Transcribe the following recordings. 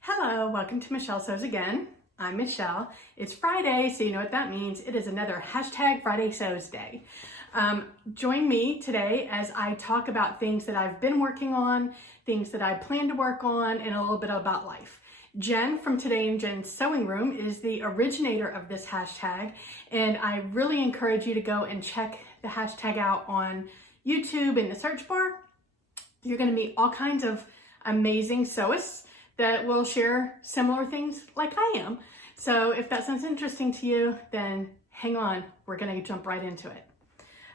Hello, welcome to Michelle Sews Again. I'm Michelle. It's Friday, so you know what that means. It is another hashtag Friday Sews Day. Join me today as I talk about things that I've been working on, things that I plan to work on, and a little bit about life. Jen from Today in Jen's Sewing Room is the originator of this hashtag, and I really encourage you to go and check the hashtag out on YouTube in the search bar. You're going to meet all kinds of amazing sewists that will share similar things like I am. So if that sounds interesting to you, then hang on, we're going to jump right into it.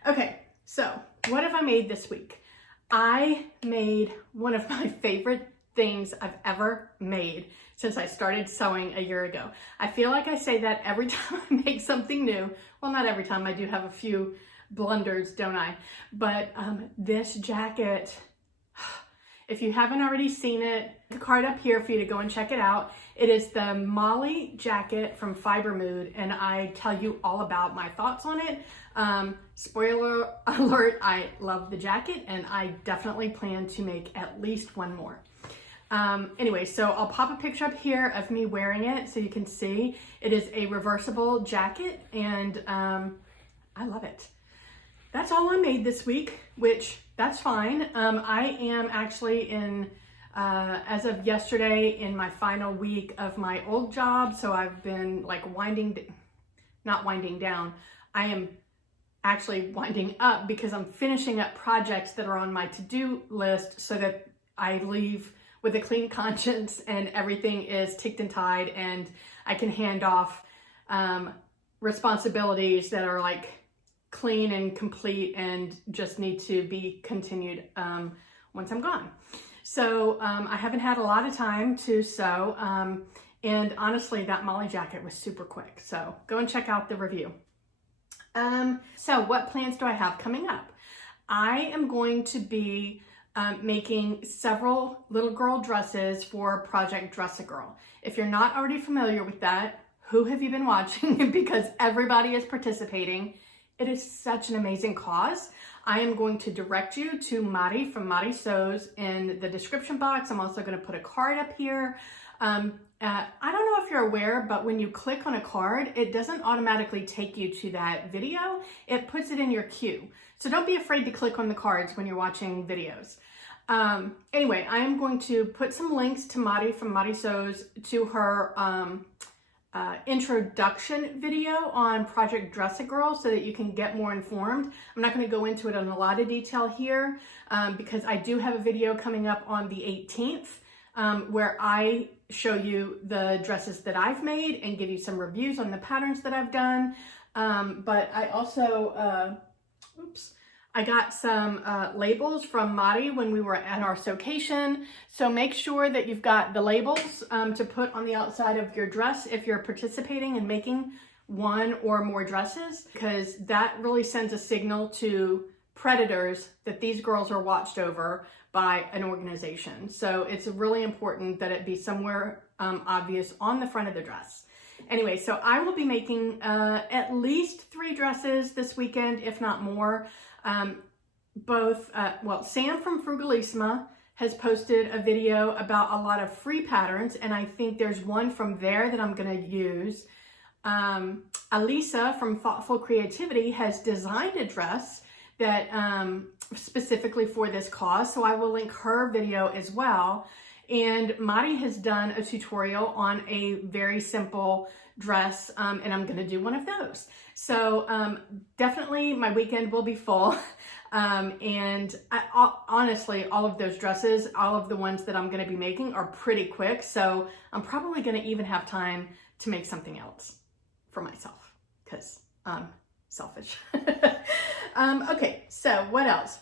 Okay, so what have I made this week? I made one of my favorite things I've ever made since I started sewing a year ago. I feel like I say that every time I make something new. Well, not every time, I do have a few blunders, don't I? But this jacket, if you haven't already seen it, the card up here for you to go and check it out. It is the Molly jacket from Fiber Mood, and I tell you all about my thoughts on it. Spoiler alert, I love the jacket, and I definitely plan to make at least one more. Anyway, so I'll pop a picture up here of me wearing it so you can see. It is a reversible jacket, and I love it. That's all I made this week, which that's fine. I am actually in, as of yesterday, in my final week of my old job. So I've been like not winding down. I am actually winding up because I'm finishing up projects that are on my to-do list so that I leave with a clean conscience and everything is ticked and tied, and I can hand off responsibilities that are like clean and complete and just need to be continued once I'm gone. So I haven't had a lot of time to sew, and honestly that Molly jacket was super quick, so go and check out the review. So what plans do I have coming up? I am going to be making several little girl dresses for Project Dress a Girl. If you're not already familiar with that, who have you been watching? Because everybody is participating. It is such an amazing cause. I am going to direct you to Mari from Mari Sews in the description box. I'm also going to put a card up here. I don't know if you're aware, but when you click on a card, it doesn't automatically take you to that video. It puts it in your queue. So don't be afraid to click on the cards when you're watching videos. Anyway, I am going to put some links to Mari from Mari Sews to her introduction video on Project Dress a Girl so that you can get more informed. I'm not going to go into it in a lot of detail here because I do have a video coming up on the 18th where I show you the dresses that I've made and give you some reviews on the patterns that I've done. But I also, I got some labels from Mari when we were at our sewcation. So make sure that you've got the labels to put on the outside of your dress if you're participating in making one or more dresses, because that really sends a signal to predators that these girls are watched over by an organization. So it's really important that it be somewhere obvious on the front of the dress. Anyway, so I will be making at least 3 dresses this weekend, if not more. Sam from Frugalissima has posted a video about a lot of free patterns, and I think there's one from there that I'm going to use. Alisa from Thoughtful Creativity has designed a dress that specifically for this cause, so I will link her video as well. And Mari has done a tutorial on a very simple dress, and I'm gonna do one of those. So definitely my weekend will be full. And honestly, all of those dresses, all of the ones that I'm gonna be making are pretty quick. So I'm probably gonna even have time to make something else for myself because I'm selfish. Okay, so what else?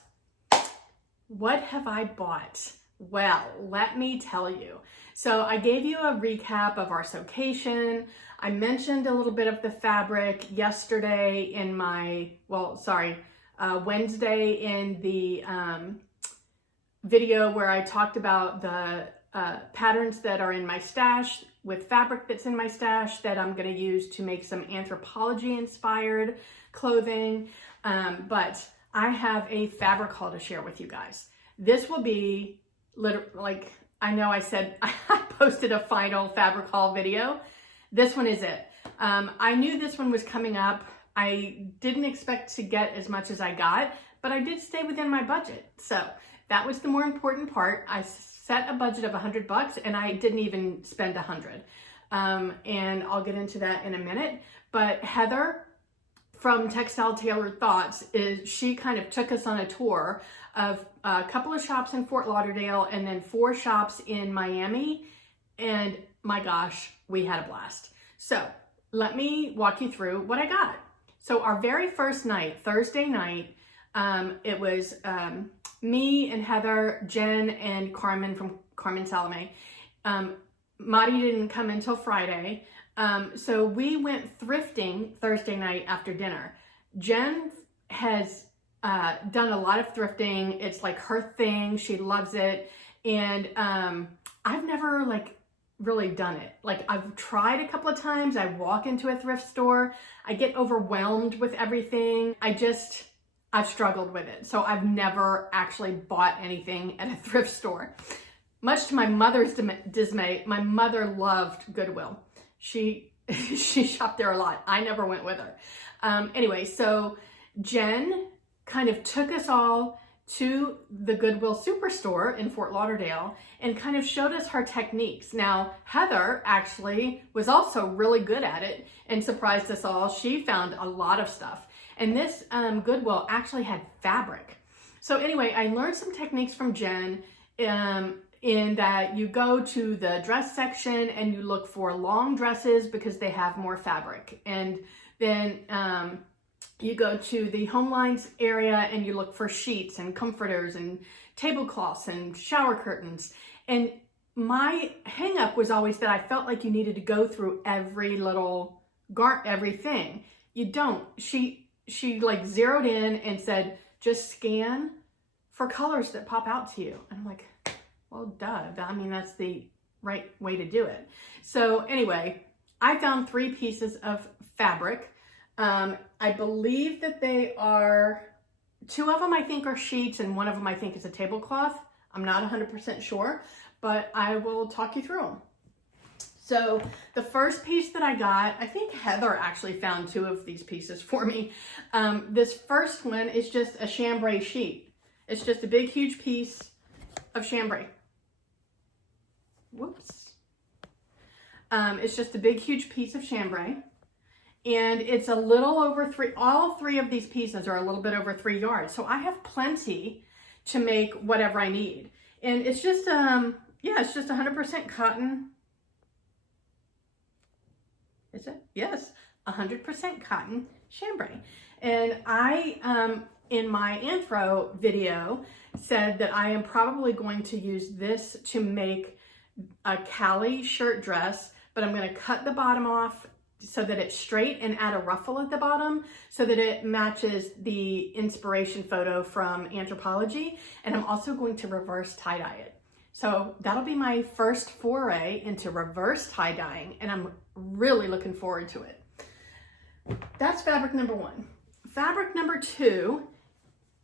What have I bought? Well, let me tell you. So I gave you a recap of our sewcation. I mentioned a little bit of the fabric yesterday in my, Wednesday in the video where I talked about the patterns that are in my stash with fabric that's in my stash that I'm going to use to make some anthropology inspired clothing. But I have a fabric haul to share with you guys. This will be like, I know I said I posted a final fabric haul video. This one is it. I knew this one was coming up. I didn't expect to get as much as I got, but I did stay within my budget. So that was the more important part. I set a budget of $100 and I didn't even spend $100. And I'll get into that in a minute. But Heather from Textile Tailored Thoughts, she kind of took us on a tour of a couple of shops in Fort Lauderdale and then 4 shops in Miami. And my gosh, we had a blast. So let me walk you through what I got. So our very first night, Thursday night, it was me and Heather, Jen, and Carmen from Carmen Salome. Marty didn't come until Friday. So we went thrifting Thursday night after dinner. Jen has done a lot of thrifting. It's like her thing. She loves it. And I've never really done it. Like, I've tried a couple of times. I walk into a thrift store. I get overwhelmed with everything. I've struggled with it. So I've never actually bought anything at a thrift store. Much to my mother's dismay, my mother loved Goodwill. She shopped there a lot. I never went with her. Anyway, so Jen kind of took us all to the Goodwill Superstore in Fort Lauderdale and kind of showed us her techniques. Now, Heather actually was also really good at it and surprised us all. She found a lot of stuff. And this Goodwill actually had fabric. So anyway, I learned some techniques from Jen in that you go to the dress section and you look for long dresses because they have more fabric. And then you go to the home lines area and you look for sheets and comforters and tablecloths and shower curtains. And my hang up was always that I felt like you needed to go through every little everything. You don't. She like zeroed in and said, just scan for colors that pop out to you. And I'm like, well, duh. I mean, that's the right way to do it. So anyway, I found 3 pieces of fabric. I believe that they are, 2 of them I think are sheets and 1 of them I think is a tablecloth. I'm not 100% sure, but I will talk you through them. So the first piece that I got, I think Heather actually found 2 of these pieces for me. This first one is just a chambray sheet. It's just a big, huge piece of chambray. Whoops. It's just a big, huge piece of chambray. And it's a little over 3, all 3 of these pieces are a little bit over 3 yards. So I have plenty to make whatever I need. And it's just, yeah, it's just 100% cotton. Is it? Yes, 100% cotton chambray. And I, in my intro video, said that I am probably going to use this to make a Cali shirt dress, but I'm going to cut the bottom off so that it's straight and add a ruffle at the bottom so that it matches the inspiration photo from Anthropology. And I'm also going to reverse tie-dye it. So that'll be my first foray into reverse tie-dyeing, and I'm really looking forward to it. That's fabric number 1. Fabric number 2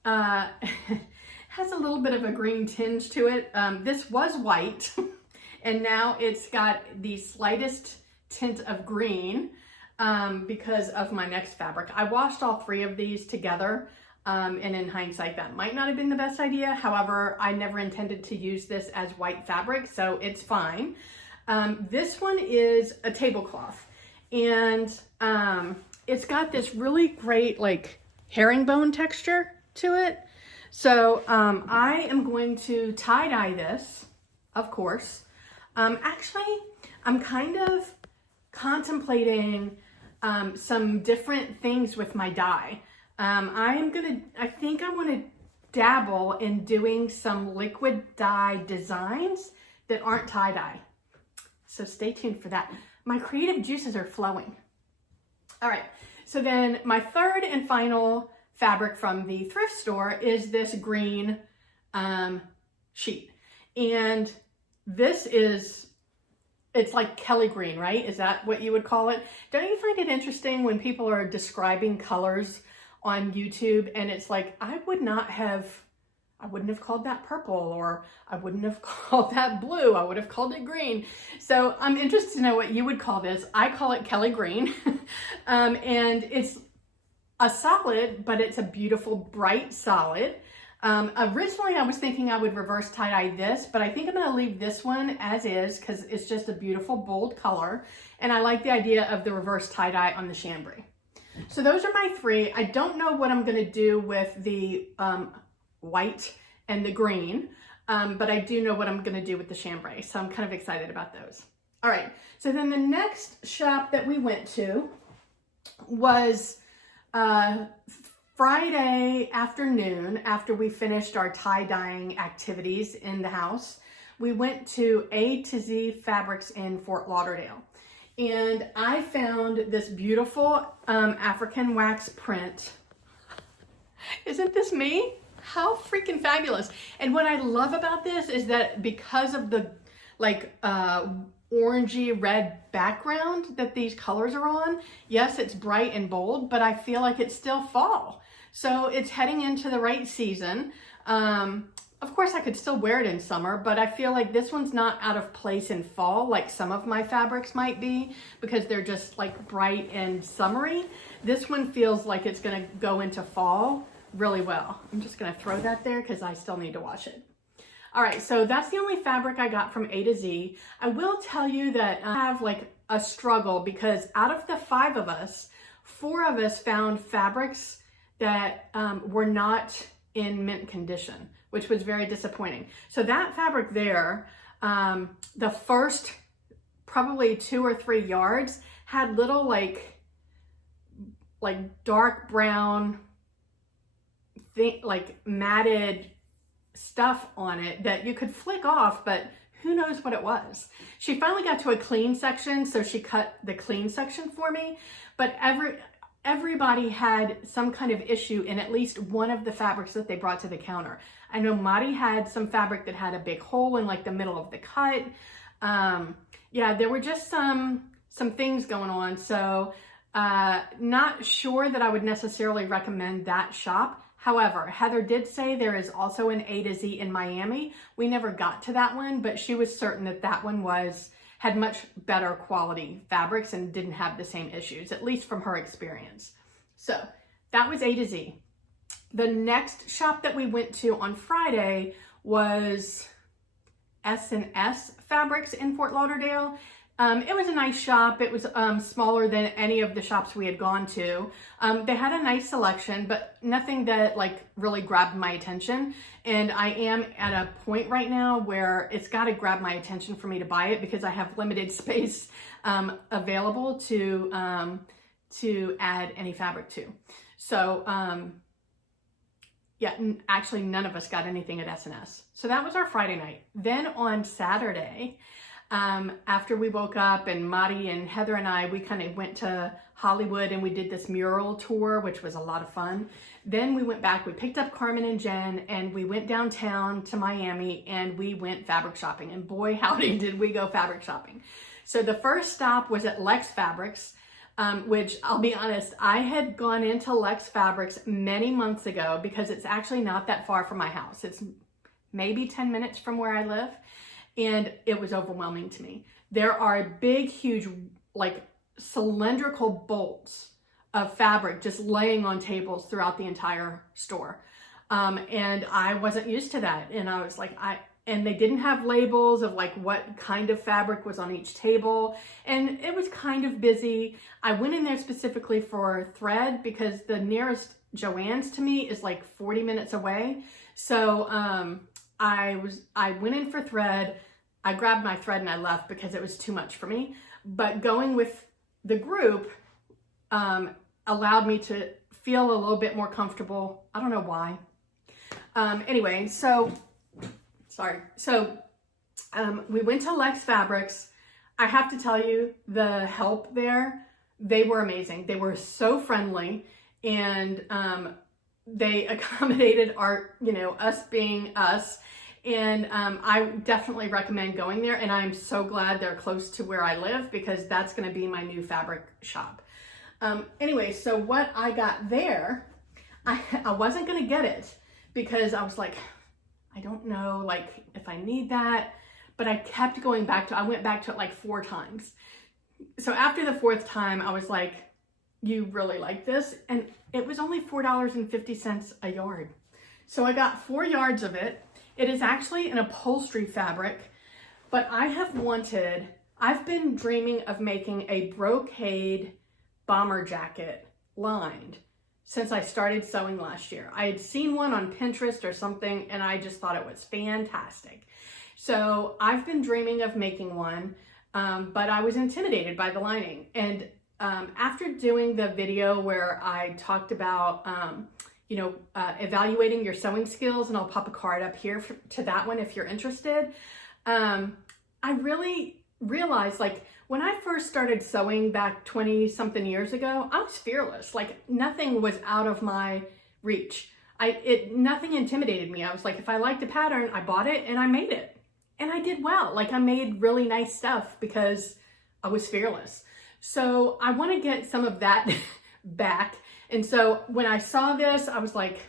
has a little bit of a green tinge to it. This was white, and now it's got the slightest tint of green because of my next fabric. I washed all 3 of these together. And in hindsight, that might not have been the best idea. However, I never intended to use this as white fabric, so it's fine. This one is a tablecloth, and it's got this really great like herringbone texture to it. So I am going to tie-dye this, of course. Actually, I'm kind of contemplating some different things with my dye. I think I want to dabble in doing some liquid dye designs that aren't tie-dye. So stay tuned for that. My creative juices are flowing. All right, so then my third and final fabric from the thrift store is this green sheet. And this is, it's like Kelly green, right? Is that what you would call it? Don't you find it interesting when people are describing colors on YouTube and it's like, I I wouldn't have called that purple, or I wouldn't have called that blue. I would have called it green. So I'm interested to know what you would call this. I call it Kelly Green. And it's a solid, but it's a beautiful, bright solid. Originally, I was thinking I would reverse tie-dye this, but I think I'm going to leave this one as is because it's just a beautiful, bold color. And I like the idea of the reverse tie-dye on the chambray. So those are my three. I don't know what I'm going to do with the white and the green, but I do know what I'm going to do with the chambray. So I'm kind of excited about those. All right. So then the next shop that we went to was Friday afternoon, after we finished our tie-dyeing activities in the house. We went to A to Z Fabrics in Fort Lauderdale. And I found this beautiful African wax print. Isn't this me? How freaking fabulous. And what I love about this is that because of the like orangey red background that these colors are on, yes, it's bright and bold, but I feel like it's still fall. So it's heading into the right season. Of course, I could still wear it in summer, but I feel like this one's not out of place in fall like some of my fabrics might be because they're just like bright and summery. This one feels like it's gonna go into fall really well. I'm just gonna throw that there because I still need to wash it. All right, so that's the only fabric I got from A to Z. I will tell you that I have like a struggle because out of the 5 of us, 4 of us found fabrics that were not in mint condition, which was very disappointing. So that fabric there, the first probably 2 or 3 yards had little like dark brown, like matted stuff on it that you could flick off, but who knows what it was. She finally got to a clean section, so she cut the clean section for me, but everybody had some kind of issue in at least one of the fabrics that they brought to the counter. I know Madi had some fabric that had a big hole in like the middle of the cut. Yeah, there were just some things going on. So not sure that I would necessarily recommend that shop. However, Heather did say there is also an A to Z in Miami. We never got to that one, but she was certain that that one had much better quality fabrics and didn't have the same issues, at least from her experience. So that was A to Z. The next shop that we went to on Friday was S&S Fabrics in Fort Lauderdale. It was a nice shop. It was smaller than any of the shops we had gone to. They had a nice selection, but nothing that like really grabbed my attention. And I am at a point right now where it's got to grab my attention for me to buy it because I have limited space available to add any fabric to. So yeah, actually none of us got anything at S&S. So that was our Friday night. Then on Saturday, after we woke up and Madi and Heather and I, we kind of went to Hollywood and we did this mural tour, which was a lot of fun. Then we went back, we picked up Carmen and Jen and we went downtown to Miami and we went fabric shopping. And boy, howdy, did we go fabric shopping. So the first stop was at Lex Fabrics, which I'll be honest, I had gone into Lex Fabrics many months ago because it's actually not that far from my house. It's maybe 10 minutes from where I live. And it was overwhelming to me. There are big, huge, like cylindrical bolts of fabric just laying on tables throughout the entire store. And I wasn't used to that. And I was like, and they didn't have labels of like what kind of fabric was on each table. And it was kind of busy. I went in there specifically for thread because the nearest Joann's to me is like 40 minutes away. So, I went in for thread, I grabbed my thread and I left because it was too much for me. But going with the group allowed me to feel a little bit more comfortable. I don't know why. Anyway, so, sorry. So we went to Lex Fabrics. I have to tell you, the help there, they were amazing. They were so friendly and they accommodated our, us being us. And I definitely recommend going there. And I'm so glad they're close to where I live because that's going to be my new fabric shop. Anyway, so what I got there, I wasn't going to get it because I was like, I don't know like if I need that, but I kept going back to, I went back to it like 4 times. So after the 4th time, I was like, you really like this? And it was only $4.50 a yard. So I got 4 yards of it. It is actually an upholstery fabric, but I've been dreaming of making a brocade bomber jacket lined since I started sewing last year. I had seen one on Pinterest or something, and I just thought it was fantastic. So I've been dreaming of making one, but I was intimidated by the lining. And after doing the video where I talked about, evaluating your sewing skills, and I'll pop a card up here to that one if you're interested, I really realized, like, when I first started sewing back 20 something years ago, I was fearless. Like, nothing was out of my reach. Nothing intimidated me. I was like, if I liked a pattern, I bought it and I made it. And I did well. Like, I made really nice stuff because I was fearless. So I want to get some of that back. And so when I saw this, I was like,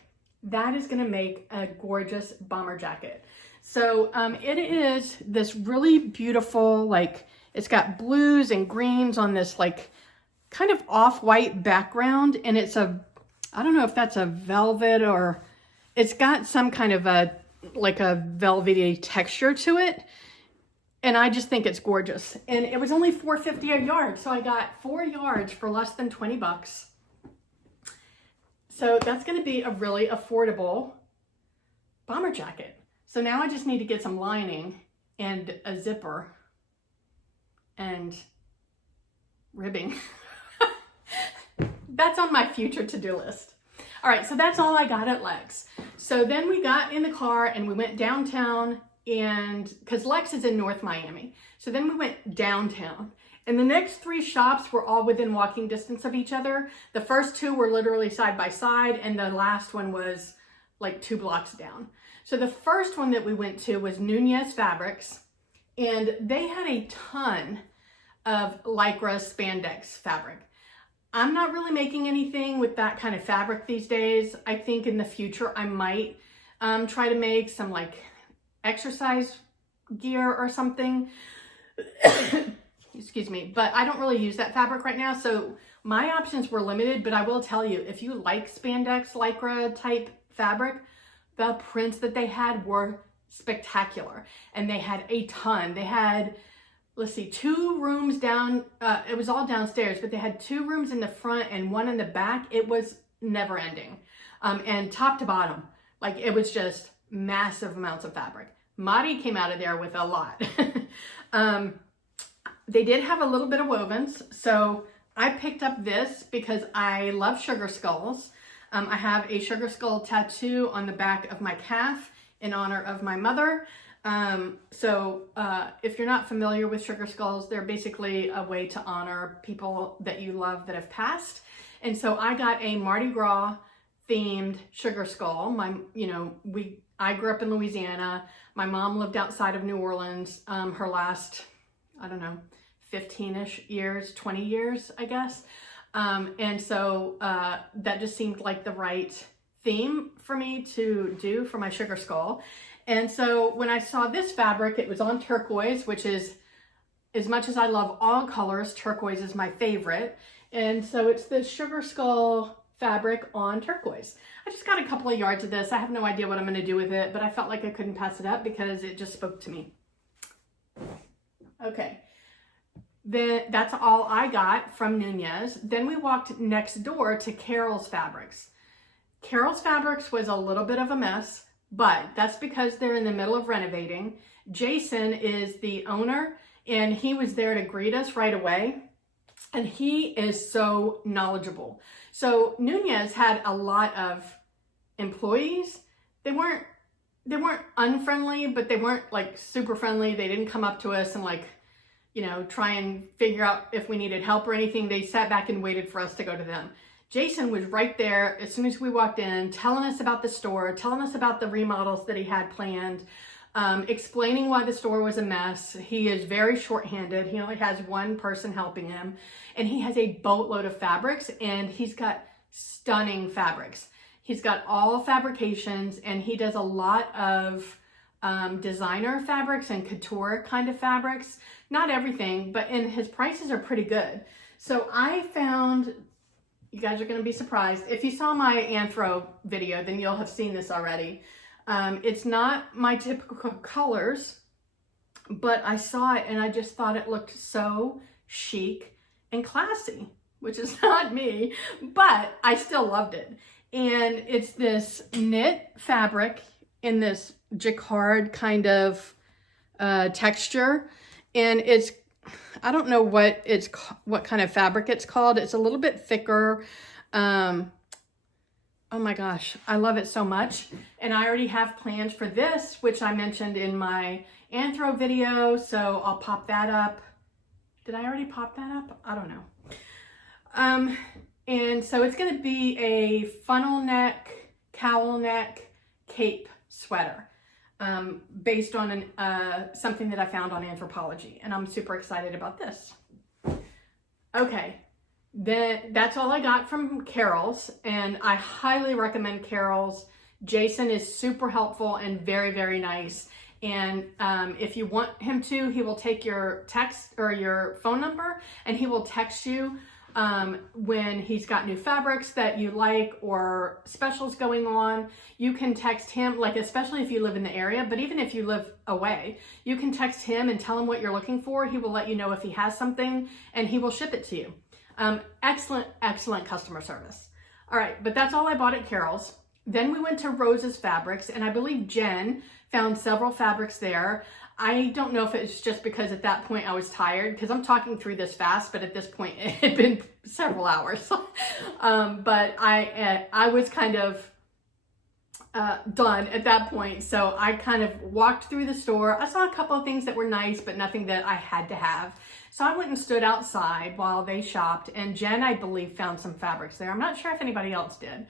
that is going to make a gorgeous bomber jacket. So it is this really beautiful, like, it's got blues and greens on this like kind of off-white background. And it's I don't know if that's a velvet, or it's got some kind of like a velvety texture to it. And I just think it's gorgeous. And it was only $4.50 a yard. So I got 4 yards for less than 20 bucks. So that's going to be a really affordable bomber jacket. So now I just need to get some lining and a zipper and ribbing. That's on my future to-do list. All right, so that's all I got at Lex. So then we got in the car and we went downtown, and because Lex is in North Miami. So then we went downtown, and the next 3 shops were all within walking distance of each other. The first 2 were literally side by side, and the last one was like 2 blocks down. So the first one that we went to was Nunez Fabrics, and they had a ton of Lycra spandex fabric. I'm not really making anything with that kind of fabric these days. I think in the future I might try to make some like exercise gear or something. Excuse me, but I don't really use that fabric right now. So my options were limited, but I will tell you, if you like spandex, Lycra type fabric, the prints that they had were spectacular. And they had a ton. They had, let's see, 2 rooms down, it was all downstairs, but they had 2 rooms in the front and 1 in the back. It was never ending. And top to bottom, like, it was just massive amounts of fabric. Madi came out of there with a lot. They did have a little bit of wovens. So I picked up this because I love sugar skulls. I have a sugar skull tattoo on the back of my calf in honor of my mother. If you're not familiar with sugar skulls, they're basically a way to honor people that you love that have passed. And so I got a Mardi Gras themed sugar skull. I grew up in Louisiana. My mom lived outside of New Orleans, her last, I don't know, 15-ish years, 20 years, I guess. And so that just seemed like the right theme for me to do for my sugar skull. And so when I saw this fabric, it was on turquoise, which is, as much as I love all colors, turquoise is my favorite. And so it's the sugar skull fabric on turquoise. I just got a couple of yards of this. I have no idea what I'm going to do with it, but I felt like I couldn't pass it up because it just spoke to me. Okay. Then that's all I got from Nunez. Then we walked next door to Carol's Fabrics. Carol's Fabrics was a little bit of a mess, but that's because they're in the middle of renovating. Jason is the owner, and he was there to greet us right away. And he is so knowledgeable. So Nunez had a lot of employees. They weren't unfriendly, but they weren't like super friendly. They didn't come up to us and like, try and figure out if we needed help or anything. They sat back and waited for us to go to them. Jason was right there as soon as we walked in, telling us about the store, telling us about the remodels that he had planned, explaining why the store was a mess. He is very short-handed. He only has 1 person helping him, and he has a boatload of fabrics, and he's got stunning fabrics. He's got all fabrications, and he does a lot of designer fabrics and couture kind of fabrics. Not everything, but his prices are pretty good. So I found, you guys are going to be surprised. If you saw my Anthro video, then you'll have seen this already. It's not my typical colors, but I saw it and I just thought it looked so chic and classy, which is not me, but I still loved it. And it's this knit fabric in this jacquard kind of texture. And it's, I don't know what kind of fabric it's called. It's a little bit thicker. Oh my gosh, I love it so much. And I already have plans for this, which I mentioned in my Anthro video. So I'll pop that up. Did I already pop that up? I don't know. And so it's going to be a funnel neck, cowl neck, cape sweater, based on something that I found on Anthropologie. And I'm super excited about this. Okay. That's all I got from Carol's, and I highly recommend Carol's. Jason is super helpful and very, very nice. And if you want him to, he will take your text or your phone number, and he will text you when he's got new fabrics that you like or specials going on. You can text him, like especially if you live in the area, but even if you live away, you can text him and tell him what you're looking for. He will let you know if he has something, and he will ship it to you. Excellent, excellent customer service. All right, but that's all I bought at Carol's. Then we went to Rose's Fabrics, and I believe Jen found several fabrics there. I don't know if it's just because at that point I was tired, because I'm talking through this fast, but at this point it had been several hours. But I was kind of done at that point. So I kind of walked through the store. I saw a couple of things that were nice, but nothing that I had to have. So I went and stood outside while they shopped, and Jen, I believe, found some fabrics there. I'm not sure if anybody else did.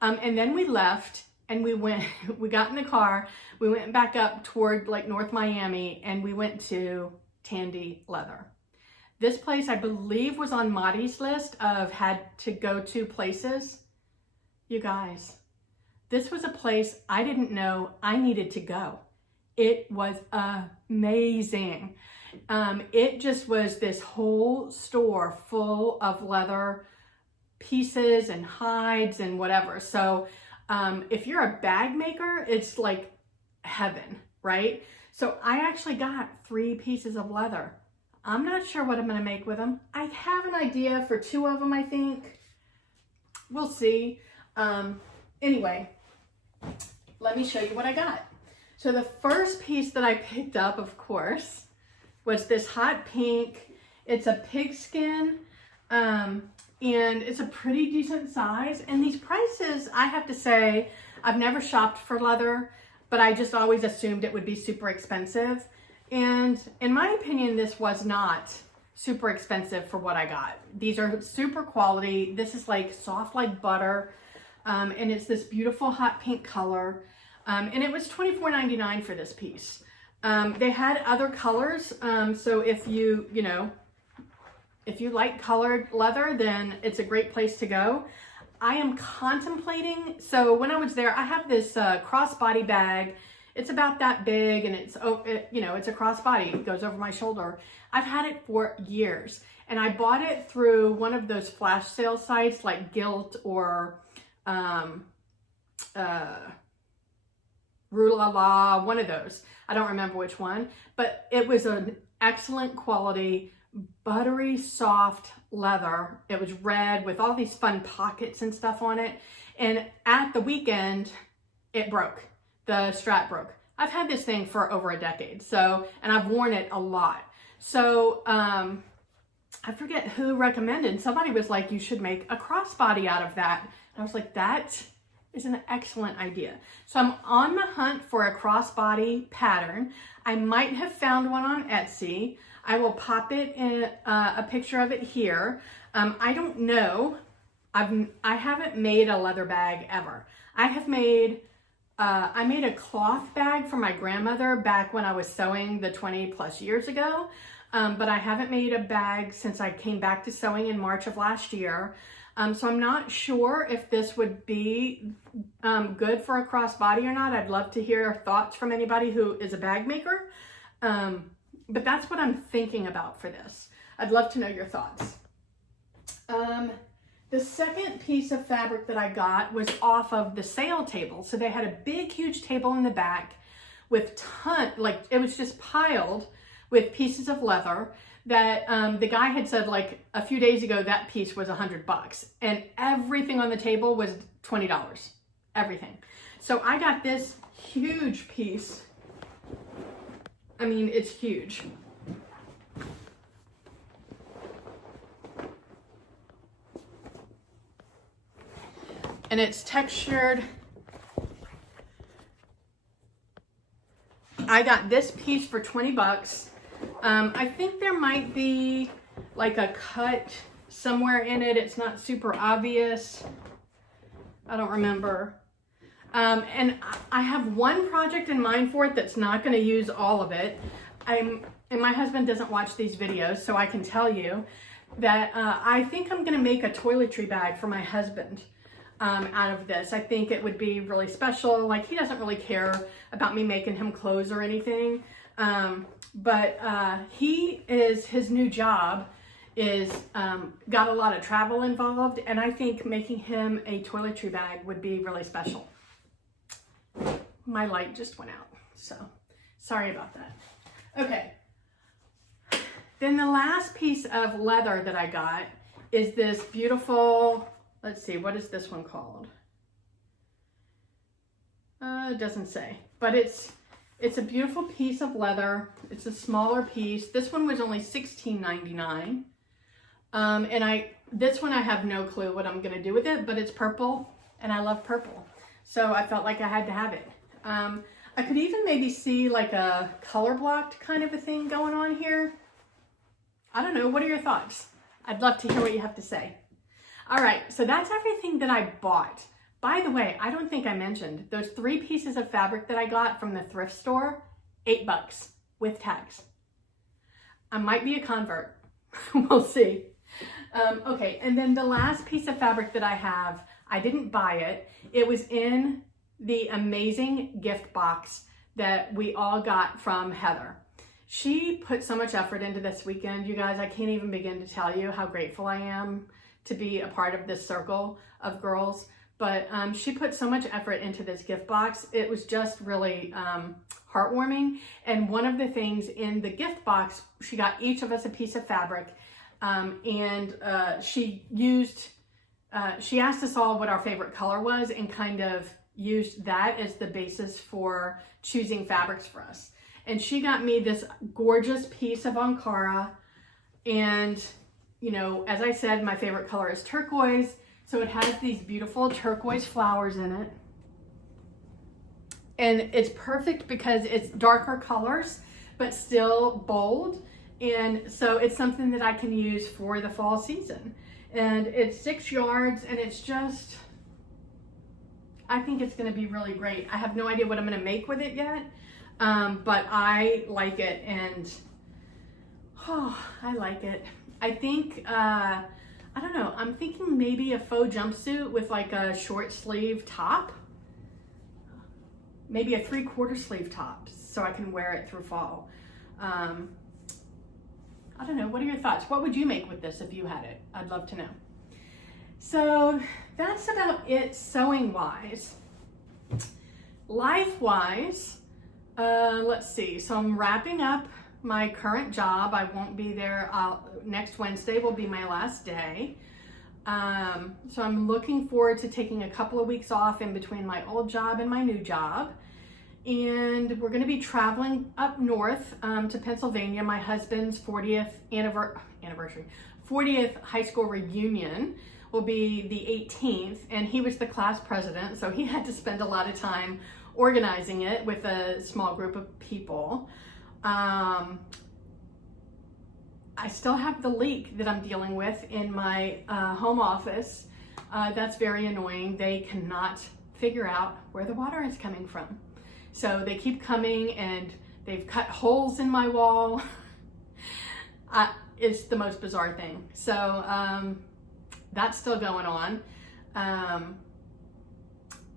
And then we left, and we got in the car, we went back up toward like North Miami, and we went to Tandy Leather. This place, I believe, was on Mari's list of had to go to places. You guys, this was a place I didn't know I needed to go. It was amazing. It just was this whole store full of leather pieces and hides and whatever. So if you're a bag maker, it's like heaven, right? So I actually got 3 pieces of leather. I'm not sure what I'm going to make with them. I have an idea for 2 of them, I think. We'll see. Anyway, let me show you what I got. So the first piece that I picked up, of course, was this hot pink. It's a pigskin, and it's a pretty decent size. And these prices, I have to say, I've never shopped for leather, but I just always assumed it would be super expensive. And in my opinion, this was not super expensive for what I got. These are super quality. This is like soft like butter, and it's this beautiful hot pink color. And it was $24.99 for this piece. They had other colors, so if if you like colored leather, then it's a great place to go. I am contemplating, so when I was there, I have this crossbody bag. It's about that big, and it's it's a crossbody. It goes over my shoulder. I've had it for years, and I bought it through one of those flash sale sites like Gilt or Rue La La, one of those. I don't remember which one, but it was an excellent quality, buttery, soft leather. It was red with all these fun pockets and stuff on it. And at the weekend, it broke. The strap broke. I've had this thing for over a decade, and I've worn it a lot. So I forget who recommended. Somebody was like, you should make a crossbody out of that. And I was like, that is an excellent idea. So I'm on the hunt for a crossbody pattern. I might have found one on Etsy. I will pop it in a picture of it here. I don't know. I haven't made a leather bag ever. I made a cloth bag for my grandmother back when I was sewing the 20 plus years ago. But I haven't made a bag since I came back to sewing in March of last year. So I'm not sure if this would be good for a crossbody or not. I'd love to hear thoughts from anybody who is a bag maker. But that's what I'm thinking about for this. I'd love to know your thoughts. The second piece of fabric that I got was off of the sale table. So they had a big, huge table in the back with like it was just piled with pieces of leather that the guy had said like a few days ago that piece was $100 and everything on the table was $20. Everything. So I got this huge piece. I mean, it's huge. And it's textured. I got this piece for $20. I think there might be like a cut somewhere in it. It's not super obvious. I don't remember. And I have one project in mind for it that's not going to use all of it. And my husband doesn't watch these videos, so I can tell you that I think I'm going to make a toiletry bag for my husband. Out of this. I think it would be really special. Like, he doesn't really care about me making him clothes or anything. But his new job is got a lot of travel involved, and I think making him a toiletry bag would be really special. My light just went out, so sorry about that. Okay. Then the last piece of leather that I got is this beautiful, let's see, what is this one called? It doesn't say, but it's a beautiful piece of leather. It's a smaller piece. This one was only $16.99. And this one I have no clue what I'm gonna do with it, but it's purple and I love purple. So I felt like I had to have it. I could even maybe see like a color blocked kind of a thing going on here. I don't know, what are your thoughts? I'd love to hear what you have to say. All right, so that's everything that I bought. By the way, I don't think I mentioned, those 3 pieces of fabric that I got from the thrift store, $8 with tags. I might be a convert, we'll see. Okay, and then the last piece of fabric that I have, I didn't buy it. It was in the amazing gift box that we all got from Heather. She put so much effort into this weekend, you guys. I can't even begin to tell you how grateful I am to be a part of this circle of girls. But she put so much effort into this gift box. It was just really heartwarming. And one of the things in the gift box, she got each of us a piece of fabric. She asked us all what our favorite color was and kind of used that as the basis for choosing fabrics for us. And she got me this gorgeous piece of Ankara. And, you know, as I said, my favorite color is turquoise. So it has these beautiful turquoise flowers in it. And it's perfect because it's darker colors, but still bold. And so it's something that I can use for the fall season. And it's 6 yards and it's just, I think it's gonna be really great. I have no idea what I'm gonna make with it yet, but I like it and, oh, I like it. I think, I don't know, I'm thinking maybe a faux jumpsuit with like a short sleeve top. Maybe a 3/4 sleeve top so I can wear it through fall. I don't know, what are your thoughts? What would you make with this if you had it? I'd love to know. So that's about it sewing wise. Life wise, let's see. So I'm wrapping up my current job. I won't be there. Next Wednesday will be my last day. So I'm looking forward to taking a couple of weeks off in between my old job and my new job. And we're going to be traveling up north to Pennsylvania. My husband's 40th anniversary, 40th high school reunion will be the 18th. And he was the class president, so he had to spend a lot of time organizing it with a small group of people. I still have the leak that I'm dealing with in my home office. That's very annoying. They cannot figure out where the water is coming from. So they keep coming and they've cut holes in my wall. It's the most bizarre thing. So that's still going on.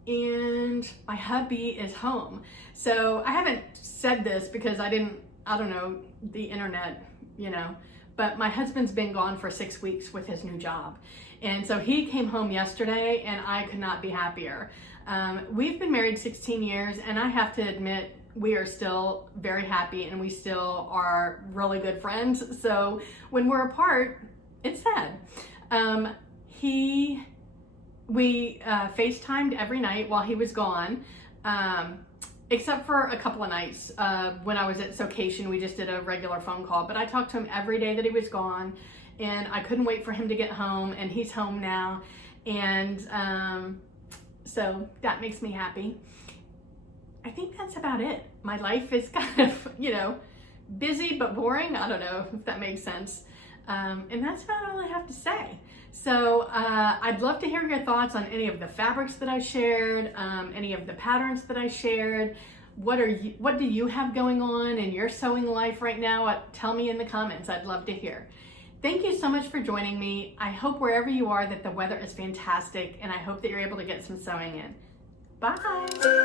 And my hubby is home. So I haven't said this because I don't know, the internet, you know, but my husband's been gone for 6 weeks with his new job. And so he came home yesterday and I could not be happier. We've been married 16 years and I have to admit, we are still very happy and we still are really good friends. So when we're apart, it's sad. We FaceTimed every night while he was gone, except for a couple of nights. When I was at Socation, we just did a regular phone call, but I talked to him every day that he was gone, and I couldn't wait for him to get home, and he's home now, and so that makes me happy. I think that's about it. My life is kind of, you know, busy but boring. I don't know if that makes sense. And that's about all I have to say. So I'd love to hear your thoughts on any of the fabrics that I shared, any of the patterns that I shared. What do you have going on in your sewing life right now? Tell me in the comments. I'd love to hear. Thank you so much for joining me. I hope wherever you are that the weather is fantastic, and I hope that you're able to get some sewing in. Bye.